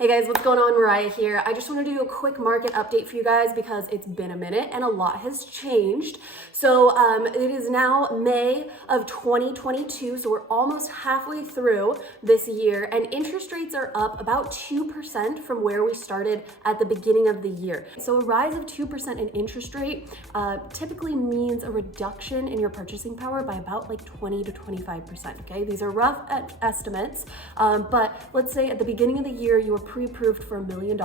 Hey guys, what's going on? Mariah here. I just want to do a quick market update for you guys because it's been a minute and a lot has changed. So it is now May of 2022, so we're almost halfway through this year, and interest rates are up about 2% from where we started at the beginning of the year. So a rise of 2% in interest rate typically means a reduction in your purchasing power by about like 20 to 25%, okay? These are rough estimates, but let's say at the beginning of the year, you were pre-approved for $1 million.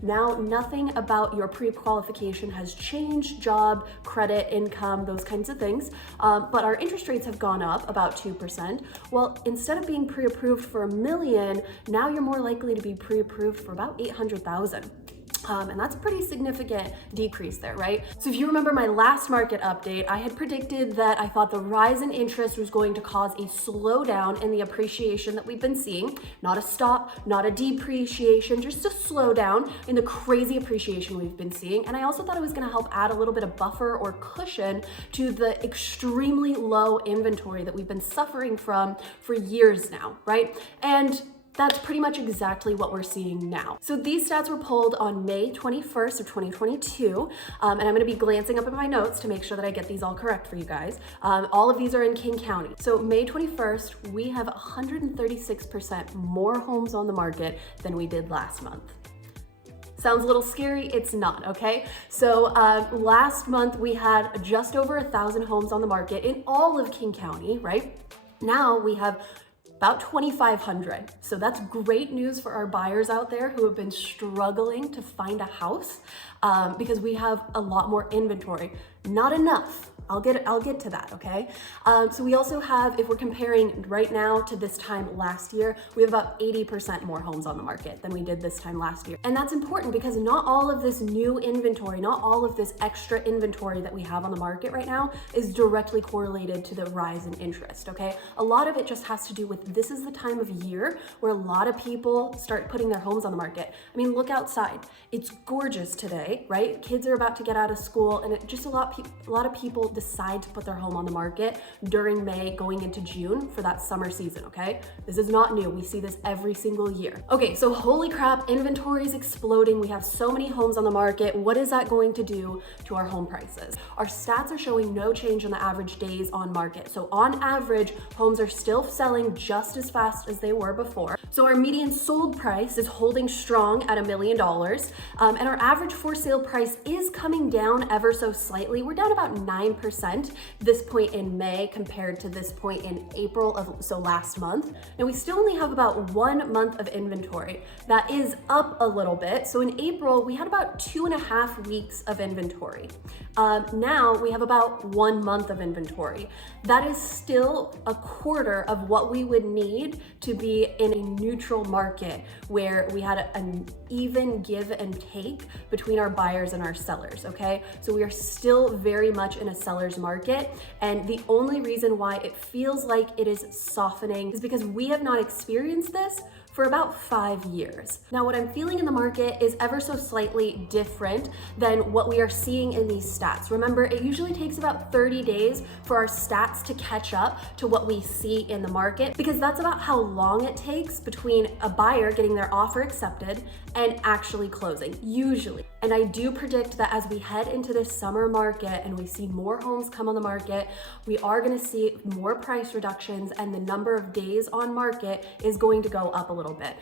Now, nothing about your pre-qualification has changed, job, credit, income, those kinds of things. But our interest rates have gone up about 2%. Well, instead of being pre-approved for $1 million, now you're more likely to be pre-approved for about $800,000. And that's a pretty significant decrease there, right? So if you remember my last market update, I had predicted that I thought the rise in interest was going to cause a slowdown in the appreciation that we've been seeing. Not a stop, not a depreciation, just a slowdown in the crazy appreciation we've been seeing. And I also thought it was gonna help add a little bit of buffer or cushion to the extremely low inventory that we've been suffering from for years now, right? And that's pretty much exactly what we're seeing now. So these stats were pulled on May 21st of 2022, and I'm gonna be glancing up at my notes to make sure that I get these all correct for you guys. All of these are in King County. So May 21st, we have 136% more homes on the market than we did last month. Sounds a little scary, it's not, okay? So last month we had just over 1,000 homes on the market in all of King County, right? Now we have about 2,500. So that's great news for our buyers out there who have been struggling to find a house because we have a lot more inventory. Not enough. I'll get to that, okay? So we also have, if we're comparing right now to this time last year, we have about 80% more homes on the market than we did this time last year. And that's important because not all of this new inventory, not all of this extra inventory that we have on the market right now is directly correlated to the rise in interest, okay? A lot of it just has to do with this is the time of year where a lot of people start putting their homes on the market. I mean, look outside. It's gorgeous today, right? Kids are about to get out of school, and it just a lot of people decide to put their home on the market during May going into June for that summer season, okay? This is not new. We see this every single year. Okay, so holy crap, inventory is exploding. We have so many homes on the market. What is that going to do to our home prices? Our stats are showing no change in the average days on market. So on average, homes are still selling just as fast as they were before. So our median sold price is holding strong at $1 million. And our average for sale price is coming down ever so slightly. We're down about 9% this point in May compared to this point in April of last month. And we still only have about 1 month of inventory. That is up a little bit. So in April, we had about 2.5 weeks of inventory. Now we have about 1 month of inventory. That is still a quarter of what we would need to be in a neutral market where we had an even give and take between our buyers and our sellers, okay? So we are still very much in a seller's market, and the only reason why it feels like it is softening is because we have not experienced this for about 5 years. Now, what I'm feeling in the market is ever so slightly different than what we are seeing in these stats. Remember, it usually takes about 30 days for our stats to catch up to what we see in the market, because that's about how long it takes between a buyer getting their offer accepted and actually closing, usually. And I do predict that as we head into this summer market and we see more homes come on the market, we are gonna see more price reductions, and the number of days on market is going to go up a little bit,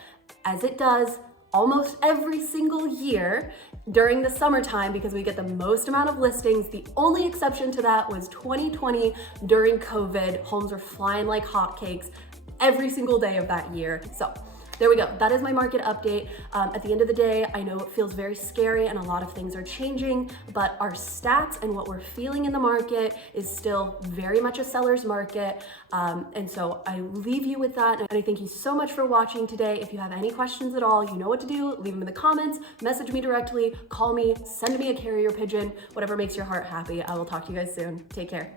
as it does almost every single year during the summertime because we get the most amount of listings. The only exception to that was 2020 during COVID. Homes were flying like hotcakes every single day of that year. So there we go. That is my market update. At the end of the day, I know it feels very scary and a lot of things are changing, but our stats and what we're feeling in the market is still very much a seller's market. And so I leave you with that. And I thank you so much for watching today. If you have any questions at all, you know what to do. Leave them in the comments, message me directly, call me, send me a carrier pigeon, whatever makes your heart happy. I will talk to you guys soon. Take care.